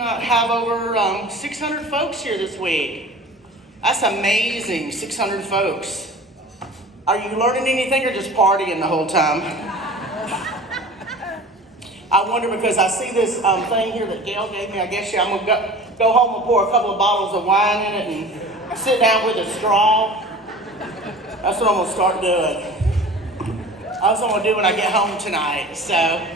have over 600 folks here this week. That's amazing, 600 folks. Are you learning anything or just partying the whole time? I wonder because I see this thing here that Gail gave me. I guess I'm going to go home and pour a couple of bottles of wine in it and sit down with a straw. That's what I'm going to start doing. That's what I'm going to do when I get home tonight. So,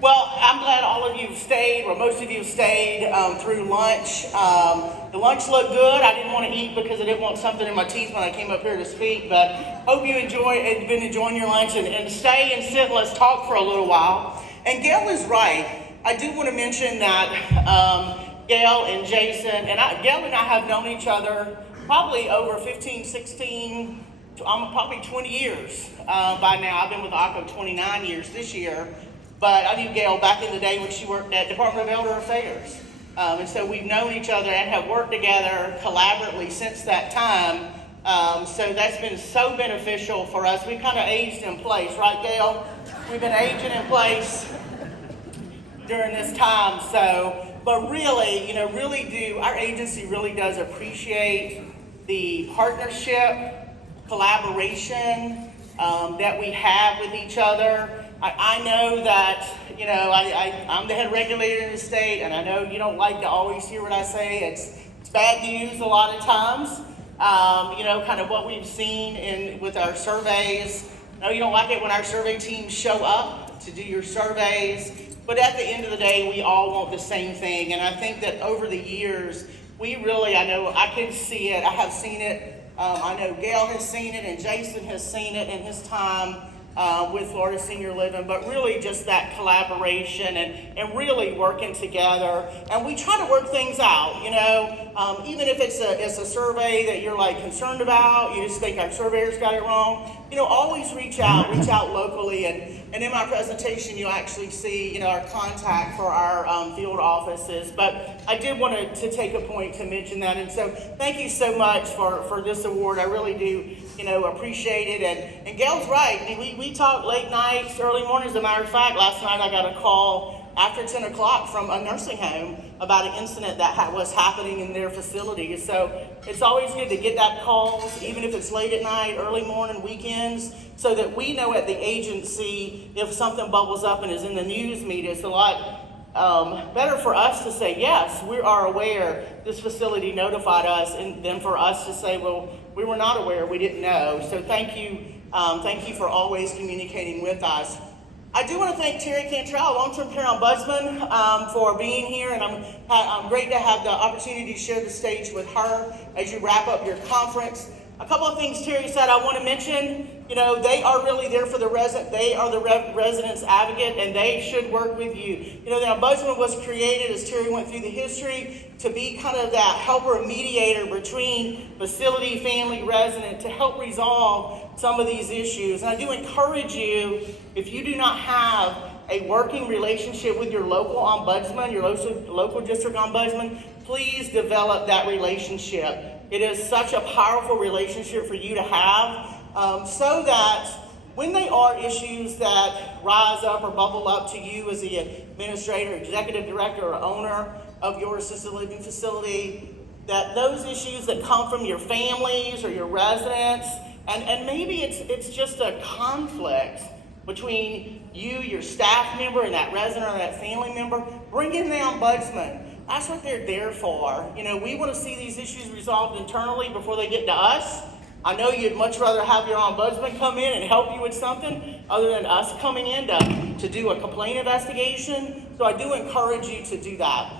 well, I'm glad all of you stayed, or most of you stayed through lunch. The lunch looked good. I didn't want to eat because I didn't want something in my teeth when I came up here to speak, but hope you have been enjoying your lunch and stay and sit and let's talk for a little while. And Gail is right. I do want to mention that Gail and Jason, Gail and I have known each other probably over 15, 16, probably 20 years by now. I've been with Ahca 29 years this year. But I knew Gail back in the day when she worked at Department of Elder Affairs. And so we've known each other and have worked together collaboratively since that time. So that's been so beneficial for us. We've kind of aged in place, right, Gail? We've been aging in place during this time. So, but really, our agency really does appreciate the partnership, collaboration that we have with each other. I know that, I'm the head regulator in the state, and I know you don't like to always hear what I say. It's bad news a lot of times, kind of what we've seen with our surveys. No, you don't like it when our survey teams show up to do your surveys, but at the end of the day, we all want the same thing, and I think that over the years, I know I can see it, I have seen it, I know Gail has seen it, and Jason has seen it in his time with Florida Senior Living, but really just that collaboration and really working together. And we try to work things out, even if it's a survey that you're concerned about, you just think our surveyor's got it wrong, always reach out locally. And in my presentation, you'll actually see, our contact for our field offices. But I did want to take a point to mention that. And so thank you so much for this award. I really do, appreciate it. And Gail's right. We talk late nights, early mornings. As a matter of fact, last night I got a call after 10 o'clock from a nursing home about an incident that was happening in their facility. So it's always good to get that calls, even if it's late at night, early morning, weekends, so that we know at the agency if something bubbles up and is in the news media. It's a lot better for us to say, yes, we are aware this facility notified us, and than for us to say, well, we were not aware, we didn't know. So thank you for always communicating with us. I do want to thank Terry Cantrell, Long-Term Care Ombudsman, for being here, and I'm great to have the opportunity to share the stage with her as you wrap up your conference. A couple of things Terry said I want to mention. They are really there for the resident. They are the resident's advocate, and they should work with you. The Ombudsman was created, as Terry went through the history, to be kind of that helper mediator between facility, family, resident, to help resolve some of these issues. And I do encourage you, if you do not have a working relationship with your local ombudsman, your local district ombudsman, please develop that relationship. It is such a powerful relationship for you to have, so that when there are issues that rise up or bubble up to you as the administrator, executive director, or owner of your assisted living facility, that those issues that come from your families or your residents, and maybe it's just a conflict between you, your staff member, and that resident or that family member, bring in the ombudsman. That's what they're there for. We want to see these issues resolved internally before they get to us. I know you'd much rather have your ombudsman come in and help you with something other than us coming in to do a complaint investigation. So I do encourage you to do that.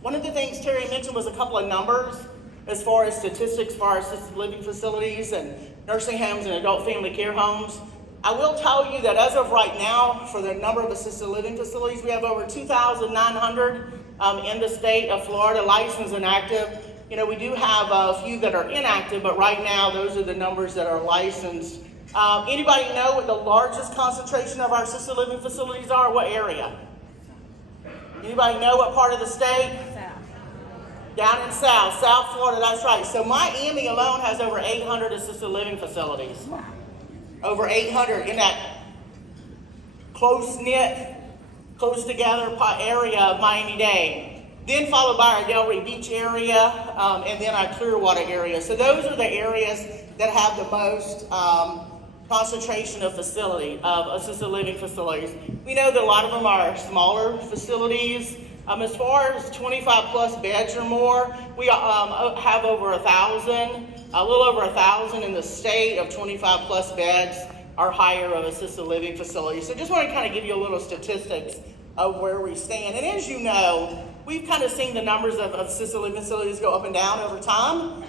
One of the things Terry mentioned was a couple of numbers as far as statistics for our assisted living facilities and nursing homes and adult family care homes. I will tell you that as of right now, for the number of assisted living facilities, we have over 2,900 in the state of Florida, licensed and active. We do have a few that are inactive, but right now, those are the numbers that are licensed. Anybody know what the largest concentration of our assisted living facilities are? What area? Anybody know what part of the state? South. Down in South Florida, that's right. So Miami alone has over 800 assisted living facilities. Over 800 in that close-knit, close-together area of Miami-Dade. then followed by our Delray Beach area, and then our Clearwater area. So those are the areas that have the most concentration of assisted living facilities. We know that a lot of them are smaller facilities. As far as 25 plus beds or more, we have over 1,000, a little over 1,000 in the state of 25 plus beds or higher of assisted living facilities. So just want to kind of give you a little statistics of where we stand. And as you know, we've kind of seen the numbers of assisted living facilities go up and down over time.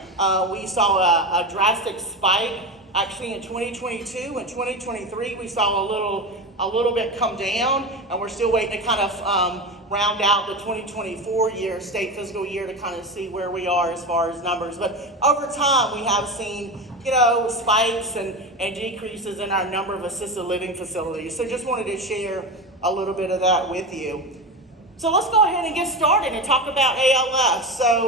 We saw a drastic spike actually in 2022. In 2023, we saw a little bit come down, and we're still waiting to kind of round out the 2024 year, state fiscal year, to kind of see where we are as far as numbers. But over time, we have seen, spikes and decreases in our number of assisted living facilities. So just wanted to share a little bit of that with you. So let's go ahead and get started and talk about ALS. So